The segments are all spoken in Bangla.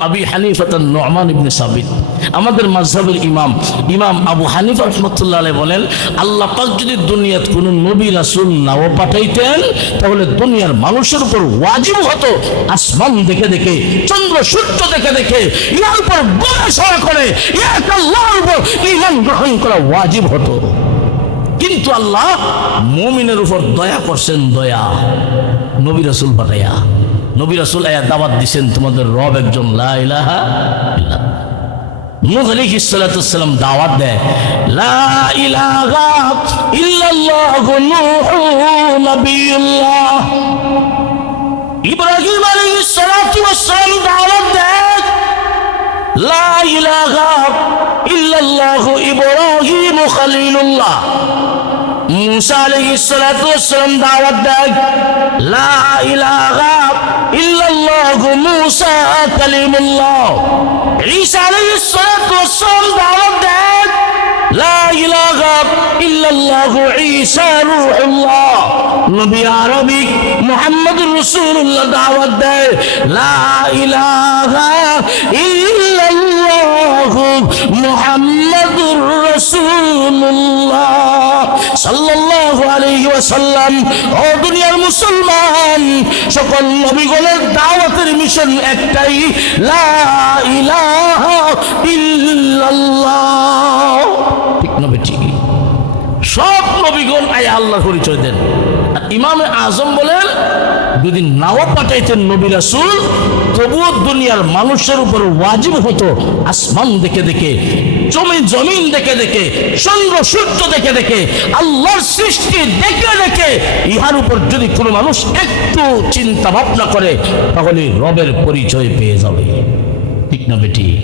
আবি ইবনে আমাদের ইমাম ইমাম আবু রহমতুল্লাহ বলেন, আল্লাহ পাক যদি দুনিয়াত কোনো নবী রাসূল নাও পাঠাইতেন, তাহলে দুনিয়ার মানুষের উপর ওয়াজিব হতো। আসমান দেখে দেখে, চন্দ্র সূর্য দেখে দেখে, ইয়ার উপর গবেষণা করে, এক আল্লাহর উপর ঈমান গ্রহণ করা ওয়াজিব হতো। কিন্তু আল্লাহ মুমিনের উপর দয়া করছেন, দয়া। নবী রাসুল পাঠাইয়া। নবী রাসূল আয়া দাওয়াত দিছেন, তোমাদের রব একজন লা ইলাহা ইল্লাল্লাহ নূহ আলাইহিস সালাতু সালাম দাওয়াত দেয় ইব্রাহিম আলাইহিস সালাতু সালাম দাওয়াত দেয়, লা ইলাহা ইল্লাল্লাহ ইব্রাহিম খলিলুল্লাহ। মুসা আলাইহিস সালাতু সালাম দাওয়াত দেয়, লা ইলাহা ইল্লাল্লাহ মুসা কালিমুল্লাহ। ঈসা আলাইহিস সালাতু সালাম দাওয়াত দেয়, লা ইলাহা ইল্লাল্লাহ ঈসা রূহুল্লাহ। নবী আরবি মুহাম্মদুর রাসূলুল্লাহ দাওয়াত দেয়, লা ইলাহা ইল্লাল্লাহ মুহাম্মাদুর রাসূলুল্লাহ সাল্লাল্লাহু আলাইহি ওয়াসাল্লাম। ও দুনিয়ার মুসলমান, সকল নবীগণের দাওয়াতের মিশন একটাই, লা ইলাহা ইল্লাল্লাহ। ঠিক নবী ঠিক সব নবীগণ আয় আল্লাহর পরিচয় দেন। ইমামে আজম বলেন যদি নাও পাঠাইতেন নবী রাসূল, তবুও দুনিয়ার মানুষের উপর ওয়াজিব হতো। আসমান দেখে দেখে, জমি জমিন দেখে দেখে, চন্দ্র সূর্য দেখে দেখে, আল্লাহর সৃষ্টি দেখে দেখে, ইহার উপর যদি কোনো মানুষ একটু চিন্তা ভাবনা করে, তাহলে রবের পরিচয় পেয়ে যাবে। ঠিক না বেটি?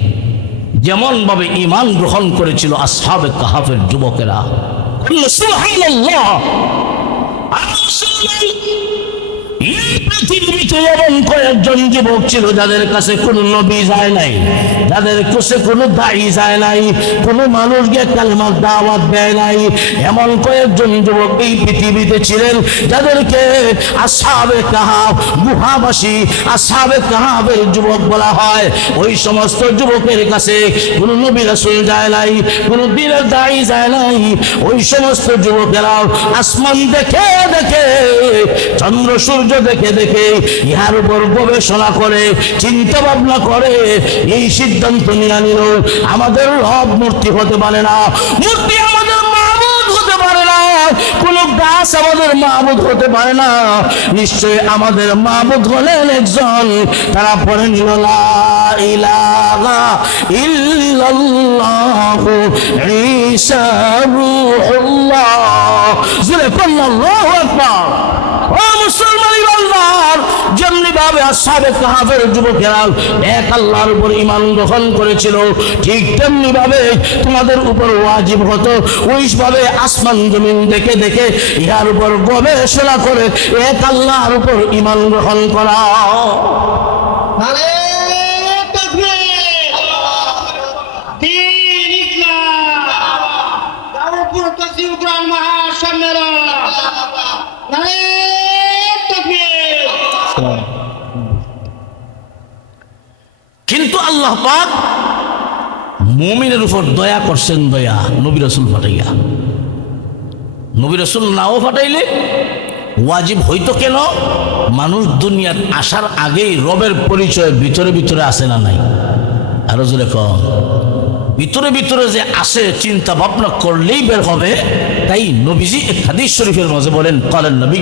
যেমন ভাবে ইমান গ্রহণ করেছিল আসহাবে কাহাফের যুবকেরা। সুবহানাল্লাহ এমন কয়েকজন যুবক যাদের কাছে কোনো নবী যায় নাই, যাদের কাছে কোনো দায়ী যায় নাই মানুষকে দেয় নাই। এমন কয়েকজন যুবক এই পৃথিবীতে ছিলেন যাদেরকে আসাবে কাহাব, গুহাবাসী আসাবে কাহাবের যুবক বলা হয়। ওই সমস্ত যুবকের কাছে কোনো নবী রাসূল যায় নাই, কোনো দিনের দায়ী যায় নাই। ওই সমস্ত যুবকেরা আসমান দেখে দেখে চন্দ্র সূর্য দেখে দেখে ইহার উপর গবেষণা করে, চিন্তা ভাবনা করে, এই সিদ্ধান্ত নিয়ে নিল আমাদের রব মূর্তি হতে পারে না, মূর্তি আমাদের মাহবুদ হতে পারে না, কোন গাছ আমাদের মাহবুদ হতে পারে না। নিশ্চয় আমাদের মাহবুদ হলেন একজন, তারা পড়ে নিল, লা ইলাহা ইল্লাল্লাহ ঈসা আকবার। ও মুসলমান ইমানদার যেমনি ভাবে আসাবে কাহাবের যুবকেরা এক আল্লাহর উপর ইমান গ্রহণ করেছিল, ঠিক তেমনি ভাবে তোমাদের উপর ওয়াজিব হতো। ওইভাবে আসমান জমিন দেখে দেখে ইহার উপর গবেষণা করে এক আল্লাহর উপর ইমান গ্রহণ করা। আল্লাহ পাক মুমিনের উপর দয়া করছেন দয়া নবী রসুল ফাটাইয়া। নবী রসুল নাও ফাটাইলে ওয়াজিব হইতো কেন? মানুষ দুনিয়ার আসার আগেই রবের পরিচয় ভিতরে ভিতরে আসে না নাই? আরও জোরে কম ভিতরে ভিতরে যে আসে, চিন্তা ভাবনা করলেই বের হবে, তাই নবীজি হাদিস শরীফের মাঝে বলেন, কালেন নবী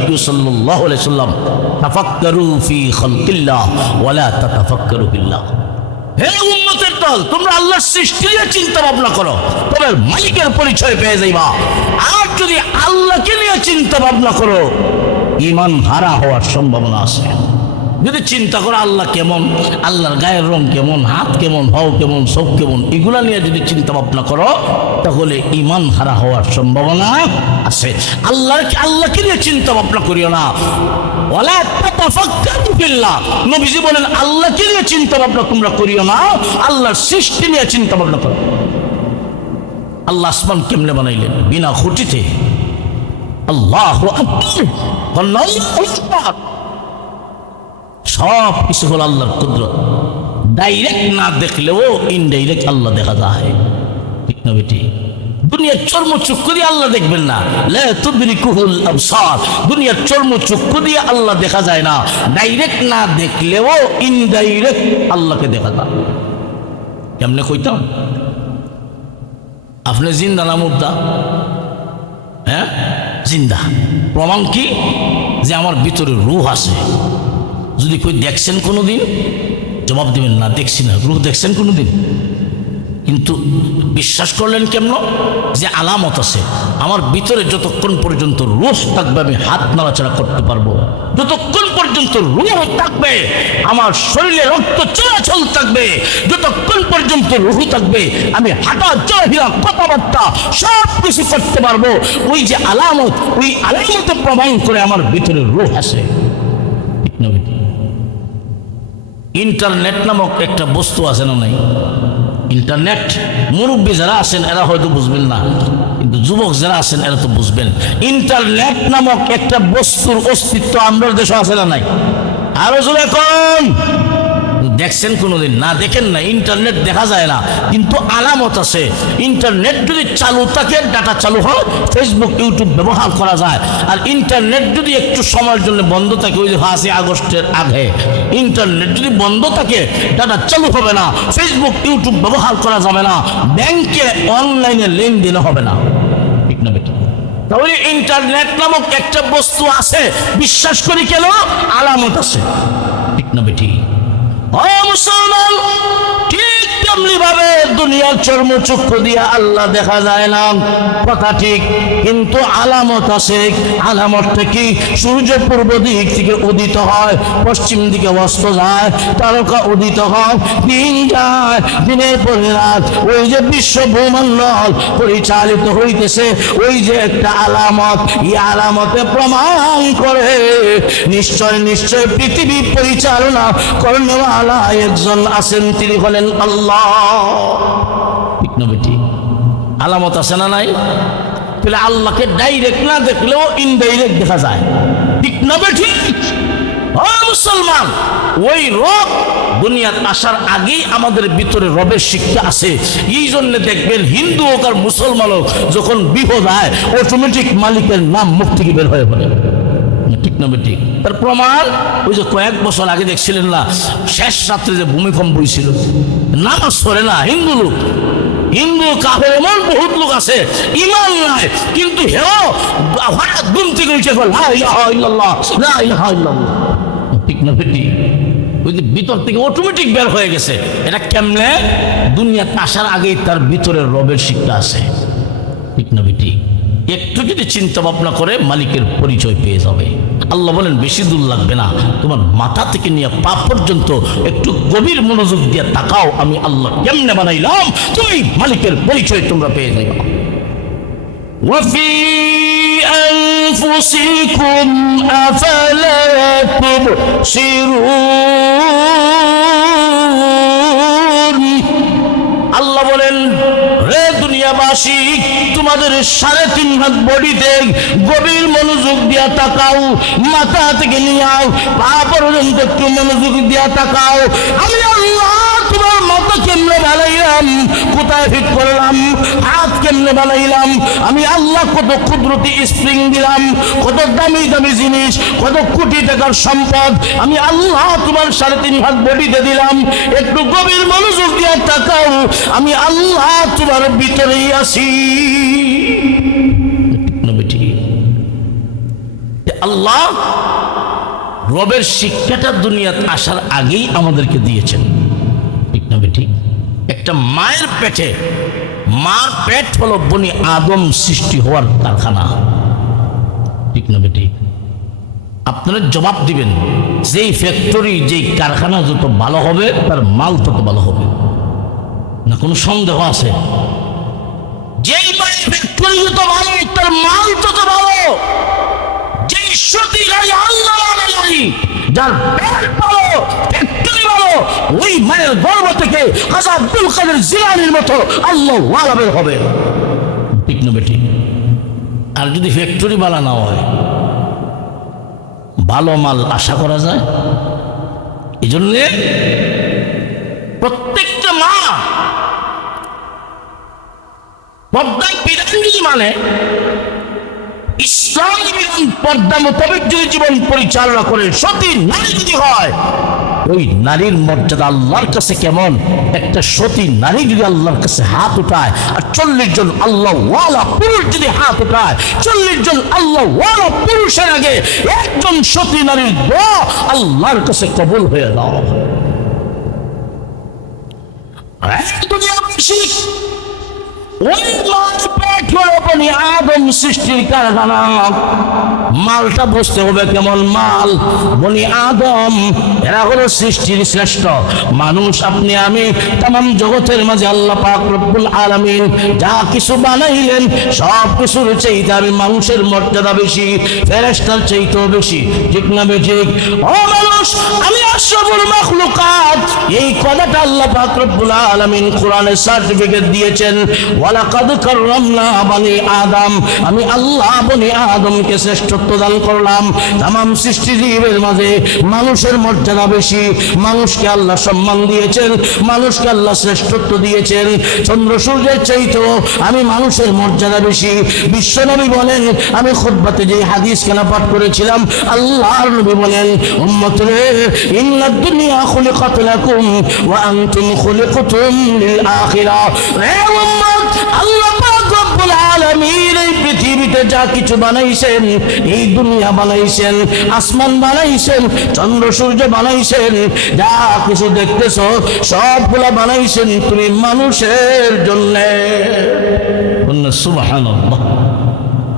আলাইহি সাল্লাম তাফাক্কারু ফি খালকিল্লাহ ওয়ালা তাতাফাক্কারু বিল্লাহ। হে উন্নতের দল, তোমরা আল্লাহর সৃষ্টি নিয়ে চিন্তা ভাবনা করো। তবে মালিকের পরিচয় পেয়ে যাইবা। আর যদি আল্লাহকে নিয়ে চিন্তা ভাবনা করো ইমান হারা হওয়ার সম্ভাবনা আছে। যদি চিন্তা করো আল্লাহ কেমন, আল্লাহর গায়ের রং কেমন, হাত কেমন, হও কেমন সব কেমন, এগুলা নিয়ে যদি চিন্তা ভাবনা করো, তাহলে ইমান হারা হওয়ার সম্ভাবনা আছে। আল্লাহর আল্লাহকে নিয়ে চিন্তা ভাবনা করিও না। নবীজি বলেন, আল্লাহকে নিয়ে চিন্তা ভাবনা তোমরা করিও না। আল্লাহর সৃষ্টি নিয়ে চিন্তা ভাবনা করো। আল্লাহ আসমান কেমনে বানাইলেন? বিনা খুঁটিতে। আল্লাহ আল্লাহ সব কিছু হল আল্লাহর কুদরত। ডাইরেক্ট না দেখলেও ইনডাইরেক্ট আল্লাহ দেখা যায়। ঠিক দুনিয়ার চর্ম চক্ষু দিয়ে আল্লাহ দেখবেন না। দুনিয়ার চর্ম চক্ষু দিয়ে আল্লাহ দেখা যায় না। ডাইরেক্ট না দেখলেও ইনডাইরেক্ট আল্লাহকে দেখা যায়। কেমনে কইতাম? আপনি জিন্দা না মুর্দা? হ্যাঁ? জিন্দা। প্রমাণ কি? যে আমার ভিতরে রুহ আছে। যদি কই দেখছেন কোনোদিন, জবাব দিবেন, না, দেখছি না। রুহ, দেখছেন কোনোদিন? কিন্তু বিশ্বাস করলেন কেমন? যে আলামত আছে। আমার ভিতরে যতক্ষণ পর্যন্ত রুহ থাকবে, আমি হাত নাড়াচাড়া করতে পারব। যতক্ষণ পর্যন্ত রুহ থাকবে, আমার শরীরে রক্ত চলাচল থাকবে, যতক্ষণ পর্যন্ত রুহ থাকবে, আমি হাঁটা চলাফেরা কথাবার্তা সব কিছু করতে পারব। ওই যে আলামত, ওই আলামতে প্রমাণ করে আমার ভিতরে রুহ আছে ঠিক না বেটি? ইন্টারনেট নামক একটা বস্তু আছে না নাই? ইন্টারনেট, মুরব্বী যারা আছেন, এরা হয়তো বুঝবেন না। কিন্তু যুবক যারা আছেন, এরা তো বুঝবেন। ইন্টারনেট নামক একটা বস্তুর অস্তিত্ব আমরা দেশে আছে না নাই? আরও জোরে কম দেখছেন কোনোদিন? না, দেখেন না, ইন্টারনেট দেখা যায় না। কিন্তু আলামত আছে। ইন্টারনেট যদি চালু থাকে, ডাটা চালু হয় ফেসবুক ইউটিউব ব্যবহার করা যায়। আর ইন্টারনেট যদি একটু সময়ের জন্য বন্ধ থাকে, ওই যে পাঁচই আগস্টের আগে, ইন্টারনেট যদি বন্ধ থাকে, ডাটা চালু হবে না ফেসবুক ইউটিউব ব্যবহার করা যাবে না, ব্যাংকে অনলাইনে লেনদেন হবে না। ঠিক না বেটা? তাহলে ইন্টারনেট নামক একটা বস্তু আছে, বিশ্বাস করি কেন? আলামত আছে। ঠিক না বেটি? মুসলমান তেমনি ভাবে দুনিয়ার চর্ম চক্ষু দিয়ে আল্লাহ দেখা যায় না। কথা ঠিক, কিন্তু আলামত আছে। আলামতটা কি? সূর্য পূর্ব দিক থেকে উদিত হয়, পশ্চিম দিকে অস্ত যায়, তারকা উদিত হয়, দিন যায়, দিনের পরে রাত। ওই যে বিশ্ব ভূমণ্ডল পরিচালিত হইতেছে, ওই যে একটা আলামত, এই আলামতে প্রমাণ করে, নিশ্চয় নিশ্চয় পৃথিবী পরিচালনা কর্ণওয়ালা একজন আছেন, তিনি হলেন আল্লাহ। ঠিক না আলামত আছে না নাই? তাহলে আল্লাহকে ডাইরেক্ট না দেখলেও ইনডাইরেক্ট দেখা যায়। ঠিক না বেটি? মুসলমান, ওই রব দুনিয়ার আসার আগেই আমাদের ভিতরে রবের শিক্ষা আছে। এই জন্য দেখবেন হিন্দু হোক আর মুসলমান হোক, যখন বিপদ হয় অটোমেটিক মালিকের নাম মুখ থেকে বের হয়ে পড়ে। না ঠিক তার প্রমাণ, ওই যে কয়েক বছর আগে দেখছিলেন না, শেষ রাত্রে যে ভূমিকম্প হয়েছিল। নামাজ সরে না, হিন্দু লোক। হিন্দু, কাফের, এমন বহুত লোক আছে, ইমান নাই, কিন্তু হেও হঠাৎ ঘুম থেকে উঠে গেল ঠিক না বেটি? ওই যে ভিতর থেকে অটোমেটিক বের হয়ে গেছে। এটা কেমনে? দুনিয়াতে আসার আগেই তার ভিতরে রবের শিক্ষা আছে। ঠিক না বেটি? একটু যদি চিন্তা ভাবনা করে মালিকের পরিচয় পেয়ে যাবে আল্লাহ বলেন বেশি দূর লাগবে না তোমার মাথা থেকে নিয়ে পা পর্যন্ত একটু গভীর মনোযোগ দিয়ে তাকাও আমি আল্লাহ কেমনে বানাইলাম তুমি মালিকের পরিচয় তোমরা পেয়ে যাবে وفي أنفسكم أفلا تبصرون আল্লাহ বলেন রে তোমাদের সাড়ে তিন হাত বডিতে গভীর মনোযোগ দিয়া তাকাও, মাথা থেকে নিয়াও পা পর্যন্ত একটু মনোযোগ দিয়া তাকাও। আমি আল্লাহ তোমার মাথা কেমনে বানাইলাম কোথায় ঠিক করলাম? কেমনে বানাইলাম। আমি আল্লাহ কত ক্ষুদ্রতি স্প্রিং দিলাম, কত দামি দামি জিনিস, কত কোটি টাকার সম্পদ। আমি আল্লাহ তোমার সাড়ে তিন হাত বডিতে দিলাম। একটু গভীর মনোযোগ দিয়ে তাকাও। আমি আল্লাহ তোমার ভিতরেই আছি। আল্লাহ রবের শিক্ষাটা দুনিয়াতে আসার আগেই আমাদেরকে দিয়েছেন। ঠিক না ঠিক একটা মায়ের পেটে, মার পেট হলো বনি আদম সৃষ্টি হওয়ার কারখানা। ঠিক না বেটি? আপনারা জবাব দিবেন, যেই ফ্যাক্টরি যেই কারখানা যত ভালো হবে, তার মাল তত ভালো হবে। না কোনো সন্দেহ আছে? যেই মায়ের ফ্যাক্টরি যত ভালো, তার মাল তত ভালো। যেই সতী গাড়ি আল্লাহ গাড়ি যার পেট ভালো ওই মায়ের গর্ব থেকে হাজার আব্দুল কাদের জিলানির মতো আল্লাহ বের হবে। ঠিক আর যদি ফ্যাক্টরি বালা না হয়, ভালো মাল আশা করা যায়? এই জন্যে প্রত্যেকটা মা পর্দার যদি মানে ইসলামী বিধান পর্দা মোতাবেক যদি জীবন পরিচালনা করে, সতী নারী যদি হয় ওই নারীর মর্যাদা আল্লাহর কাছে কেমন? একটা সতী নারী যদি আল্লাহর কাছে হাত উঠায়, আর চল্লিশ জন আল্লাহ ওয়ালা পুরুষ যদি হাত উঠায়, চল্লিশ জন আল্লাহ ওয়ালা পুরুষের আগে একজন সতী নারীর দোয়া আল্লাহর কাছে কবুল হয়ে দাও দুনিয়াবাসী আমি জগতের মাঝে আল্লাহ যা কিছু বানাইলেন আমি মানুষের মর্যাদা বেশি ফেরেস্তার চাইতেও বেশি। ঠিক না বেঠিক? ও মানুষ, আমি এই কথাটা আল্লাহ পাক রব্বুল আলামিন কোরআনে সার্টিফিকেট দিয়েছেন। ওয়ালাকাদ আদম। আমি আল্লাহ বনি আদমকে শ্রেষ্ঠত্ব দান করলাম। তাম মাঝে মানুষের মর্যাদা বেশি। মানুষকে আল্লাহ সম্মান দিয়েছেন, মানুষকে আল্লাহ শ্রেষ্ঠত্ব দিয়েছেন। চন্দ্র সূর্যের আমি মানুষের মর্যাদা বেশি। বিশ্বনবী বলেন, আমি খুতবাতে যে হাদিস কেনা পাঠ করেছিলাম, আল্লাহর নবী বলেন, উম্মত রে দুনিয়া খুলিকাত লাকুম ওয়া আনতুম লিল আখিরা। উম্মত! আল্লাহ রব্বুল আলামিন পৃথিবীতে যা কিছু বানাইছেন, এই দুনিয়া বানাইছেন, আসমান বানাইছেন, চন্দ্র সূর্য বানাইছেন, যা কিছু দেখতেছ, সবগুলা বানাইছেন তুমি মানুষের জন্য। সুবহানাল্লাহ।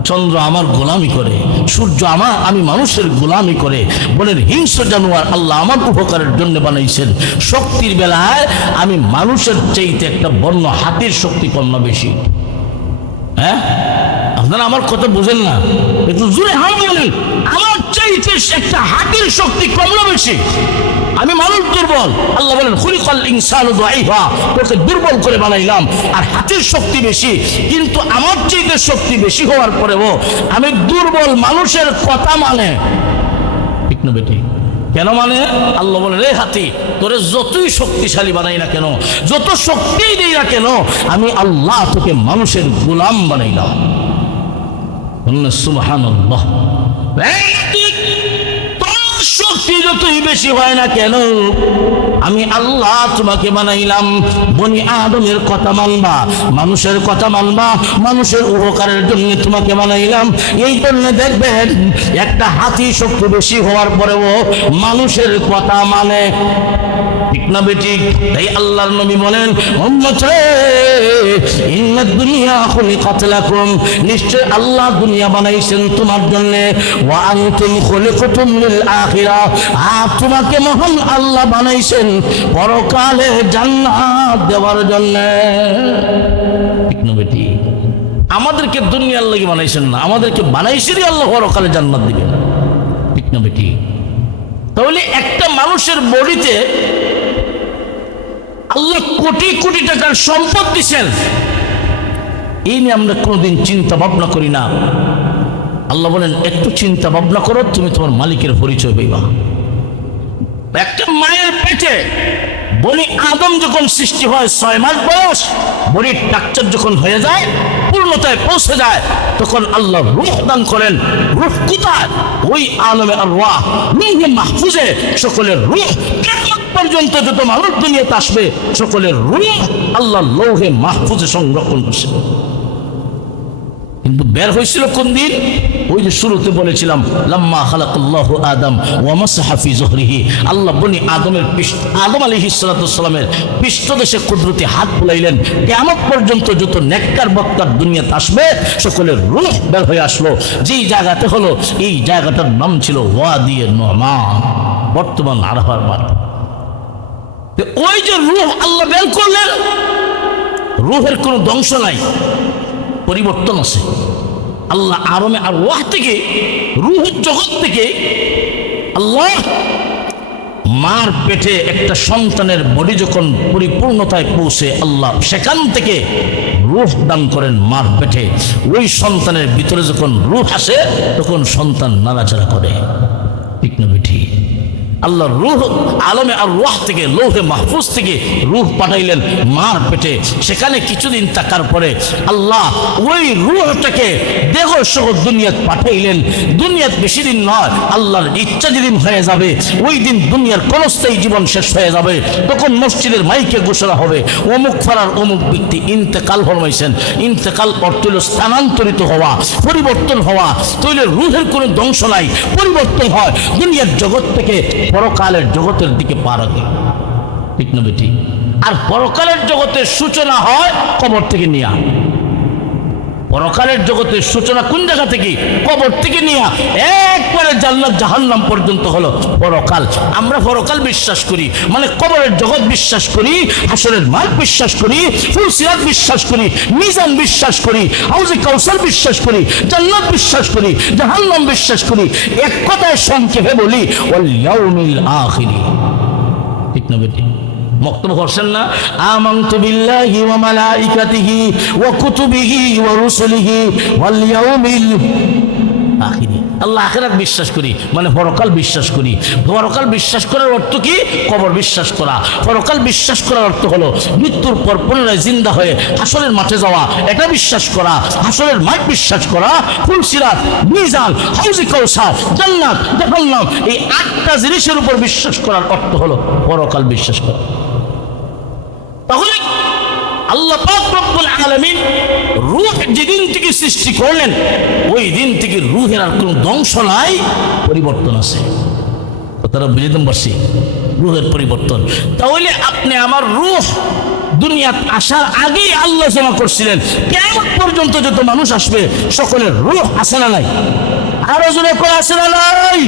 চন্দ্র আমার গোলামি করে, সূর্য আমার, আমি মানুষের গোলামি করে বলেন হিংস্র জানোয়ার আল্লাহ আমার উপকারের জন্য বানাইছেন। শক্তির বেলায় আমি মানুষের চাইতে একটা বন্য হাতির শক্তি কম বেশি। হ্যাঁ? আপনারা আমার কথা বুঝেন না। একটু জোরে হাম বলেন। আমার চাইতে একটা হাতির শক্তি কম না বেশি। আমি মানুষ দুর্বল। আল্লাহ বলেন, খুলিকাল ইনসানু তোকে দুর্বল করে বানাইলাম। আর হাতির শক্তি বেশি। কিন্তু আমার চাইতে শক্তি বেশি হওয়ার পরেও আমি দুর্বল মানুষের কথা মানে। ঠিক না বেটি? কেন মানে? আল্লাহ বলে, রে হাতি, তোরে যতই শক্তিশালী বানাই না কেন, যত শক্তি দেই না কেন, আমি আল্লাহ তোকে মানুষের গোলাম বানাইলাম। সুবহান শক্তি যতই বেশি হয় না কেন, আমি আল্লাহ তোমাকে বানাইলাম। বনি আদমের কথা মানবা, মানুষের কথা মানবা, মানুষের উপকারের জন্য তোমাকে বানাইলাম। এই জন্য দেখবেন, একটা হাতি শক্তি বেশি হওয়ার পরেও মানুষের কথা মানে ঠিক না বেটি তাই আল্লাহর নবী বলেন দুনিয়া খুলিকাত লাকুম। নিশ্চয় আল্লাহ দুনিয়া বানাইছেন তোমার জন্য। ওয়া আনতুম খুলিকাতুম লিল আখিরা। আর তোমাকে মহান আল্লাহ বানাইছেন পরকালে জান্নাত দেওয়ার জন্য। ঠিক না বেটি আমাদেরকে দুনিয়ার লাগি বানাইছেন না। আমাদেরকে বানাইছেনই আল্লাহ পরকালে জান্নাত দিবেন। ঠিক না বেটি তাহলে একটা মানুষের বডিতে আল্লাহ কোটি কোটি টাকার সম্পদ দিচ্ছেন এই নিয়ে আমরা কোনোদিন চিন্তা ভাবনা করি না। আল্লাহ বলেন, একটু চিন্তা ভাবনা করো, তুমি তোমার মালিকের পরিচয় পাইবা। একটা মায়ের পেটে বলি আদম যখন সৃষ্টি হয় ছয় মাস বয়স বলি ডাক্তার যখন হয়ে যায়, পূর্ণতায় পৌঁছে যায়, তখন আল্লাহ রুহ দান করেন, রুহ কোথায়? ওই আলমে আল্লাহ মাহফুজে, সকলের কেমন পর্যন্ত যত মানুষ দুনিয়াতে আসবে, সকলের রুহ আল্লাহ লৌহে মাহফুজে সংরক্ষণ করছে। কিন্তু বের হয়েছিল কোন দিন? ওই যে শুরুতে বলেছিলাম, লাম্মা খালাকাল্লাহু আদম ওয়া মাসাহা ফি যহরিহি আল্লাহ বনি আদমের পৃষ্ঠ আদম আলাইহিস সালাতু সালামের পৃষ্ঠদেশে কুদরতি হাত বুলাইলেন। কিয়ামত পর্যন্ত যত নেককার বক্তার দুনিয়াতে আসবে, সকলের রূহ বের হয়ে আসলো। যেই জায়গাতে হলো, এই জায়গাটার নাম ছিল ওয়াদি নোমা বর্তমান আরহার মাঠ ওই যে রুহ আল্লাহ বের করলেন, রুহের কোনো ধ্বংস নাই। পরিবর্তন আছে। আল্লাহ আরমে আর ওয়াহ থেকে রুহের জগৎ থেকে আল্লাহ মার পেটে একটা সন্তানের বডি যখন পরিপূর্ণতায় পৌঁছে, আল্লাহ সেখান থেকে রুহ দান করেন মার পেটে। ওই সন্তানের ভিতরে যখন রুহ আসে, তখন সন্তান নাড়াচাড়া করে। ঠিক না আল্লাহ রুহ আলমে আর রুহ থেকে, লৌহে মাহফুজ থেকে রুহ পাঠাইলেন মার পেটে। সেখানে কিছুদিন থাকার পরে আল্লাহ ওই রুহটাকে দেহ সহ দুনিয়াত পাঠাইলেন। দুনিয়াত বেশি দিন নয়, আল্লাহর ইচ্ছা যেদিন হয়ে যাবে, ওই দিন দুনিয়ার কনস্থায়ী জীবন শেষ হয়ে যাবে। তখন মসজিদের মাইকে ঘোষণা হবে, অমুক ফারার অমুক ব্যক্তি ইন্তেকাল ফরমাইছেন। ইন্তেকাল অর্থ হলো স্থানান্তরিত হওয়া, পরিবর্তন হওয়া। তৈলে রুহের কোনো ধ্বংস নাই, পরিবর্তন হয়। দুনিয়ার জগৎ থেকে পরকালের জগতের দিকে পার হতে ঠিক না বেটি? আর পরকালের জগতের সূচনা হয় কবর থেকে নিয়ে পরকালের জগতের সূচনা কোন জায়গা থেকে? কবর থেকে নিয়ে একবারে জান্নাত জাহান্নাম পর্যন্ত হলো পরকাল। আমরা পরকাল বিশ্বাস করি মানে কবরের জগৎ বিশ্বাস করি, হাসরের মাঠ বিশ্বাস করি, ফুলসিরাত বিশ্বাস করি, মিজান বিশ্বাস করি, হাউজে কাউসার বিশ্বাস করি, জান্নাত বিশ্বাস করি, জাহান্নাম বিশ্বাস করি, এক কথায় সংক্ষেপে বলি, ওয়াল ইয়াউমিল আখিরি ঠিক না বেটি? বক্তব্য করছেন না। আমান্তু বিল্লাহি ওয়া মালাইকাতিহি ওয়া কুতুবিহি ওয়া রুসুলিহি ওয়াল ইয়াউমিল আখিরি। আল্লাহ আখিরাত বিশ্বাস করি মানে পরকাল বিশ্বাস করি। পরকাল বিশ্বাস করার অর্থ কি? কবর বিশ্বাস করা। পরকাল বিশ্বাস করার অর্থ হলো মৃত্যুর পর পুনরায় জিন্দা হয়ে হাসরের মাঠে যাওয়া, এটা বিশ্বাস করা। হাসরের মাঠ বিশ্বাস করা ফুলসিরাত মিজান হাউজি কৌসার জান্নাত, জাহান্নাম, এই আটটা জিনিসের উপর বিশ্বাস করার অর্থ হলো পরকাল বিশ্বাস করা। তাহলে আল্লাহ যেদিন থেকে সৃষ্টি করলেন, ওই দিন থেকে রুহের আর কোনো ধ্বংস নাই, পরিবর্তন আছে। বুঝে রুহের পরিবর্তন। তাহলে আপনি আমার রুহ দুনিয়াত আসার আগেই আল্লাহ জমা করছিলেন। কেমন পর্যন্ত যত মানুষ আসবে, সকলের রুহ আসে না নাই? আরও জোরে করে আসে না নাই?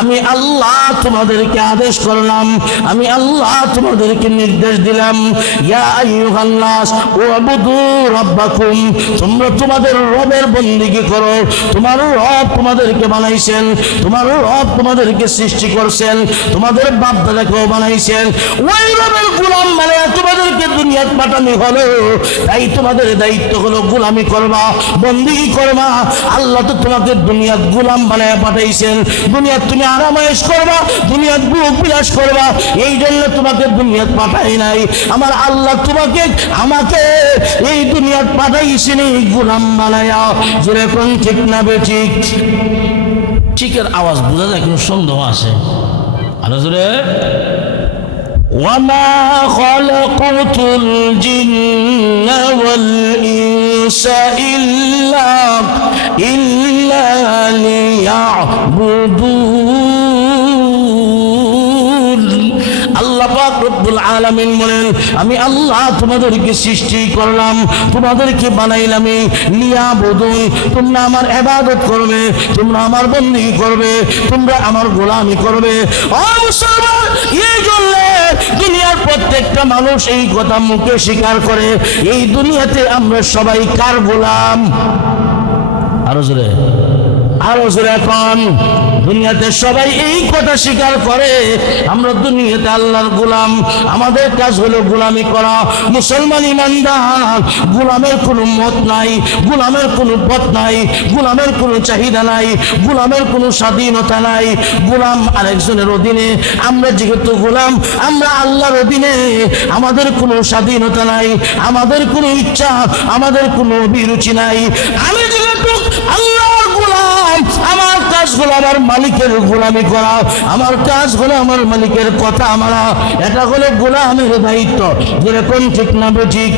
আমি আল্লাহ তোমাদেরকে আদেশ করলাম, আমি আল্লাহ তোমাদেরকে নির্দেশ দিলাম। তোমরা তোমাদের রবের বন্দিগি করো, তোমার রব তোমাদেরকে বানাইছেন, তোমার রব তোমাদেরকে সৃষ্টি করছেন, তোমাদের বাপ দাদাকেও বানাইছেন। ওই রবের গোলাম মানে তোমাদেরকে দুনিয়াত পাঠানো হলো, তাই তোমাদের দায়িত্ব হলো গোলামি করবা বন্দি করবা। আল্লাহ তো তোমাকে দুনিয়াত গোলাম বানায় পাঠাইছেন। দুনিয়াত তুমি আরামায়েশ করবা দুনিয়াত বুক বিলাস করবা। এই জন্য তোমাকে দুনিয়াত পাঠাই নাই। আমার আল্লাহ তোমাকে, আমাকে এই দুনিয়াত পাঠাইছেন এই গোলাম বানায়া। যেরকম ঠিক না বে ঠিক? ঠিকের আওয়াজ, বোঝা যায় কোনো সন্দেহ আছে। আরও জোরে? وما خلقت الجن والإنس إلا إلا ليعبدون আলামিন বলেন, আমি আল্লাহ তোমাদেরকে সৃষ্টি করলাম, তোমাদেরকে বানাইলাম লিয়া বদুন তোমরা আমার ইবাদত করবে, তোমরা আমার বন্দী করবে, তোমরা আমার গোলামি করবে। দুনিয়ার প্রত্যেকটা মানুষ এই কথা মুখে স্বীকার করে? এই দুনিয়াতে আমরা সবাই কার গোলাম? আরও জোরে আরও জোরে এখন দুনিয়াতে সবাই এই কথা স্বীকার করে। আমরা দুনিয়াতে আল্লাহর গোলাম, আমাদের কাজ হলো গোলামি করা। মুসলমান ইমানদার, গোলামের কোনো মত নাই, গোলামের কোনো পথ নাই, গোলামের কোনো চাহিদা নাই, গোলামের কোনো স্বাধীনতা নাই। গোলাম আরেকজনের অধীনে, আমরা যেহেতু গোলাম, আমরা আল্লাহর অধীনে, আমাদের কোনো স্বাধীনতা নাই, আমাদের কোনো ইচ্ছা, আমাদের কোনো অভিরুচি নাই। আমি যেহেতু আমার কাজ হলো আমার মালিকের গোলামি করা। আমার কাজ হলো আমার মালিকের কথা মানা এটা হলো গোলামের দায়িত্ব। যেরকম ঠিক না বে ঠিক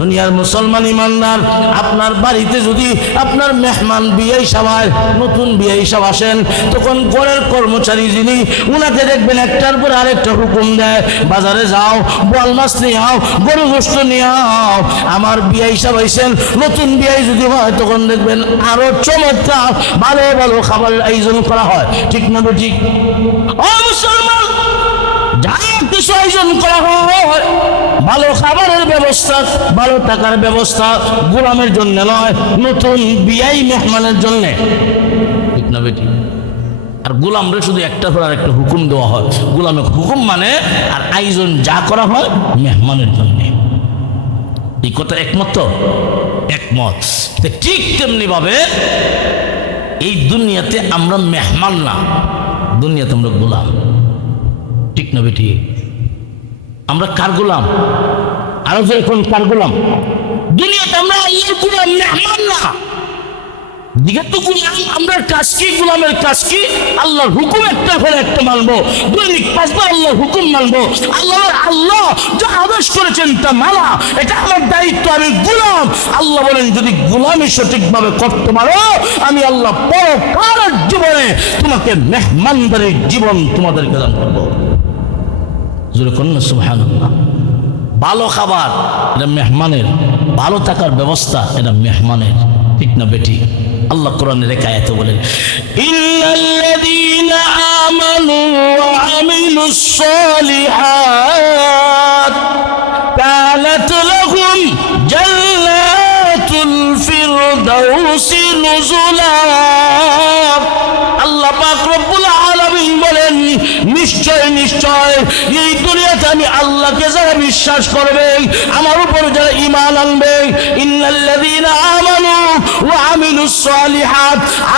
দুনিয়ার মুসলমান ইমানদার, আপনার বাড়িতে যদি আপনার মেহমান বিয়ে সবাই নতুন বিয়ে সব আসেন, তখন ঘরের কর্মচারী যিনি, উনাকে দেখবেন একটার পর আরেকটা হুকুম দেয়, বাজারে যাও বল মাছ নিয়ে আও, গরু গোষ্ঠ নিয়ে আও। আমার বিয়ে হিসাব হয়েছেন নতুন বিয়ে যদি হয়, তখন দেখবেন আরও চমৎকার, ভালো ভালো খাবারের আয়োজন করা হয়। ঠিক না ঠিক ও মুসলমান যা কিছু আয়োজন করা হয় ভালো খাবারের ব্যবস্থা, ভালো টাকার ব্যবস্থা জন্য ঠিক শুধু একটা একটা হুকুম দেওয়া হয়। গোলামের হুকুম মানে আর আয়োজন যা করা হয়, মেহমানের জন্য। এই কথা একমত? একমত। ঠিক তেমনি ভাবে এই দুনিয়াতে আমরা মেহমান না। দুনিয়াতে আমরা গোলাম। ঠিক না বেটি আমরা কার গোলাম? আরও যে এখন কার গোলাম? দুনিয়াতে আমরা আল্লাহর গোলাম মেহমান না। হুকুম একটা মানবো। হুকুম আল্লাহ আল্লাহ আদেশ করেছেন এটা আমার দায়িত্ব, আমি গুলাম। আল্লাহ যদি গুলামি সঠিকভাবে করতে পারো, আমি আল্লাহ পরকার জীবনে তোমাকে মেহমানদারির জীবন তোমাদেরকে দান করব। ভালো খাবার, এটা মেহমানের। ভালো থাকার ব্যবস্থা, এটা মেহমানের। ঠিক না বেটি আল্লাহ কোরআনের একায়তে বলেন, ইল্লাল্লাযীনা আমানু ওয়া আমিলুস সালিহাত কানাত লাহুম জান্নাতুল ফিরদাউসি নুজুলা। আল্লাহ পাক রব্বুল আলামিন বলেন, নিশ্চয় নিশ্চয়, এই বলতে আমি আল্লাহকে যারা বিশ্বাস করবে, আমার উপর যারা ইমান আনবে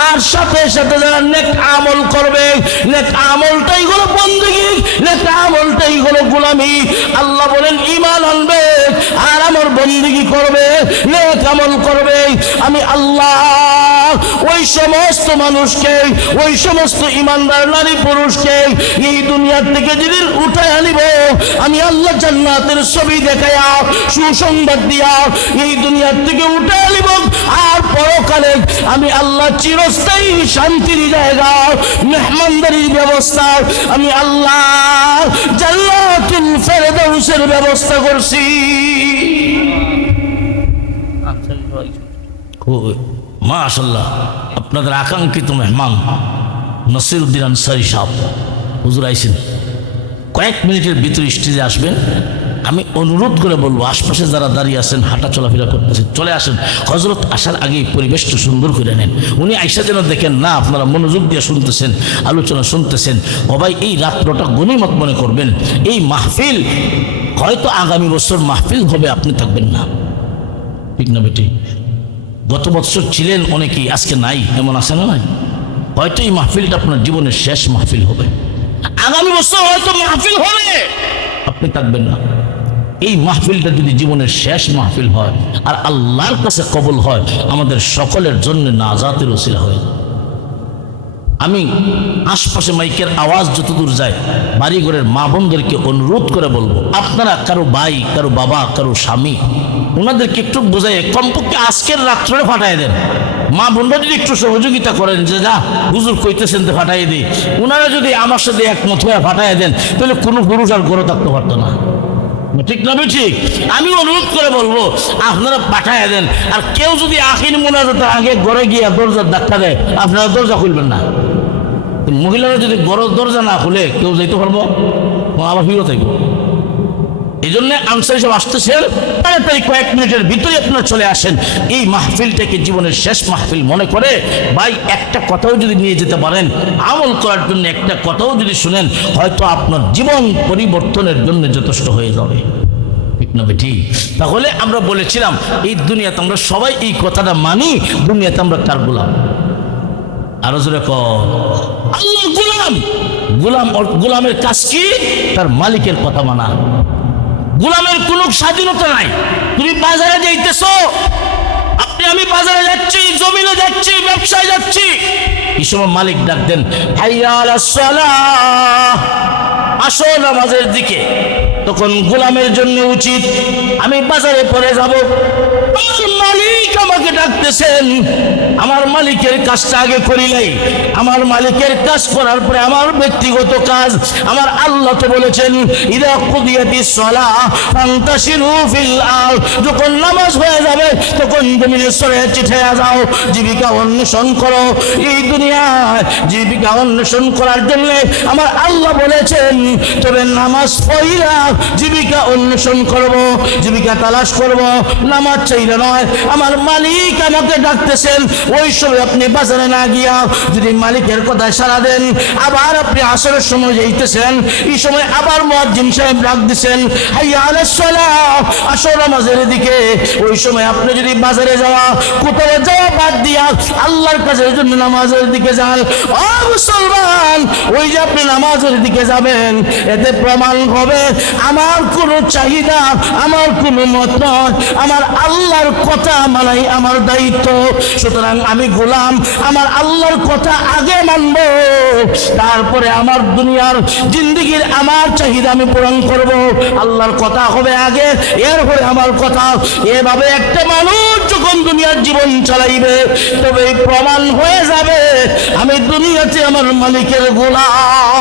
আর সাথে সাথে যারা নেক আমল করবে, নেক আমলটাই হলো বন্দুকি নেক আমলটাই হলো গোলামি। আল্লাহ বলেন ইমান আনবে, আর আমার বন্দুকি করবে, নেক আমল করবে। আমি আল্লাহ ওই সমস্ত মানুষকে, ওই সমস্ত ইমানদার নারী পুরুষকে এই দুনিয়া থেকে উঠায় আনিব। আমি আল্লাহ জান্নাতের ছবি দেখায়া, সুসংবাদ দিয়া এই দুনিয়ার থেকে উঠে আনিব। আর পরকালে আমি আল্লাহ চিরস্থায়ী শান্তির জায়গা, মেহমানদারির ব্যবস্থা। আমি আল্লাহ জান্নাতুল ফেরদাউসের ব্যবস্থা করছি। মাশাল্লাহ আপনাদের আকাঙ্ক্ষিত মেহমান নসির উদ্দিন আনসারি সাহ হুজুর আইসেন কয়েক মিনিটের ভিতরে স্টেজে আসবেন, আমি অনুরোধ করে বলব, আশপাশে যারা দাঁড়িয়ে আছেন, হাঁটা চলাফেরা করতেছেন, চলে আসেন। হজরত আসার আগেই পরিবেশটা সুন্দর করে নেন। উনি আইসা যেন দেখেন, না, আপনারা মনোযোগ দিয়ে শুনতেছেন, আলোচনা শুনতেছেন। সবাই এই রাত্রটা গণিমত মনে করবেন, এই মাহফিল, হয়তো আগামী বছর মাহফিল হবে, আপনি থাকবেন না। ঠিক না বেটি? গত বছর ছিলেন অনেকেই, আজকে নাই, এমন আছে না নাই হয়তো এই মাহফিলটা আপনার জীবনের শেষ মাহফিল হবে। আগামী বছর হয়তো মাহফিল হবে। আপনি থাকবেন না। এই মাহফিলটা যদি জীবনের শেষ মাহফিল হয়, আর আল্লাহর কাছে কবল হয়, আমাদের সকলের জন্য নাজাতের ওসিলা হয়ে। আমি আশপাশে মাইকের আওয়াজ যতদূর যায়, বাড়িঘরের মা বোনদেরকে অনুরোধ করে বলব, আপনারা কারও ভাই, কারও বাবা, কারও স্বামী, ওনাদেরকে একটু বোঝাই কমপক্ষে আজকের রাত্রে ফাটাই দেন। মা বোনরা যদি একটু সহযোগিতা করেন, যে যা হুজুর কইতেছেন তো ফাটাই দিই। ওনারা যদি আমার সাথে একমত হয়ে ফাটাই দেন, তাহলে কোনো পুরুষ আর গড়ে থাকতে পারতো না। ঠিক না ঠিক আমি অনুরোধ করে বলব, আপনারা পাঠায় দেন। আর কেউ যদি আখির মোনাজাতে আগে ঘরে গিয়ে দরজার ধাক্কা দেয়, আপনারা দরজা খুলবেন না। মহিলারা যদি গড় দরজা না খুলে, কেউ যাইতে পারব? আবার ফিরত থাকব। এই জন্য আনসার সব আসতেছেন। তাড়াতাড়ি কয়েক মিনিটের ভিতরে আপনারা চলে আসেন। এই মাহফিলটাকে জীবনের শেষ মাহফিল মনে করে ভাই একটা কথাও যদি নিয়ে যেতে পারেন, আমল করার জন্য একটা কথাও যদি শুনেন, হয়তো আপনার জীবন পরিবর্তনের জন্য যথেষ্ট হয়ে যাবে। ঠিক তাহলে আমরা বলেছিলাম, এই দুনিয়াতে আমরা সবাই এই কথাটা মানি, দুনিয়াতে আমরা কার গোলাম। আরও জোরে গোলাম। গোলাম গোলামের কাজ কি? তার মালিকের কথা মানা। গোলামের কোনো স্বাধীনতা নাই। তুমি বাজারে যাইতেছ আপনি আমি বাজারে যাচ্ছি যাচ্ছি, ব্যবসায় যাচ্ছি। এই সময় মালিক ডাক দেন আসো নামাজের দিকে। তখন গোলামের জন্য উচিত, আমি বাজারে পরে যাব। মালিক আমাকে ডাকতেছেন, আমার মালিকের কাজটা আগে করিলাই আমার মালিকের কাজ করার পরে আমার ব্যক্তিগত কাজ, আমার আল্লাহ তো বলেছেন যখন নামাজ হয়ে যাবে, তখন সরে চিঠে যাও, জীবিকা অন্বেষণ করো। এই দুনিয়ায় জীবিকা অন্বেষণ করার জন্য আমার আল্লাহ বলেছেন, তবে নামাজ পড়িরা জীবিকা অন্বেষণ করব, জীবিকা তালাশ করব। নামাজ চাইলে নয়, আমার মালিক আমাকে ডাকতেছেন। ওই সময় আপনি বাজারে না গিয়া যদি মালিকের কথায় সারা দেন, আবার আপনি আসরের সময় যাইতেছেন। এই সময় আবার মুয়াজ্জিন সাহেব ডাক দিছেন আসর নামাজের দিকে। ওই সময় আপনি যদি বাজারে যাওয়া, কোথাও যাওয়া বাদ দিয়া আল্লাহর কাছের জন্য নামাজের দিকে যান। ও মুসলমান, ওই যে আপনি নামাজের দিকে যাবেন, এতে প্রমাণ হবে, আমার কোনো চাহিদা, আমার কোনো মত নয়, আমার আল্লাহর কথা মানাই আমার দায়িত্ব। সুতরাং আমি গোলাম, আমার আল্লাহর কথা আগে মানব, তারপরে আমার দুনিয়ার জিন্দগির আমার চাহিদা আমি পূরণ করব। আল্লাহর কথা হবে আগে, এরপরে আমার কথা। এভাবে একটা মানুষ যখন দুনিয়ার জীবন চালাইবে তবে প্রমাণ হয়ে যাবে। আমি দুনিয়াতে আমার মালিকের গোলাম।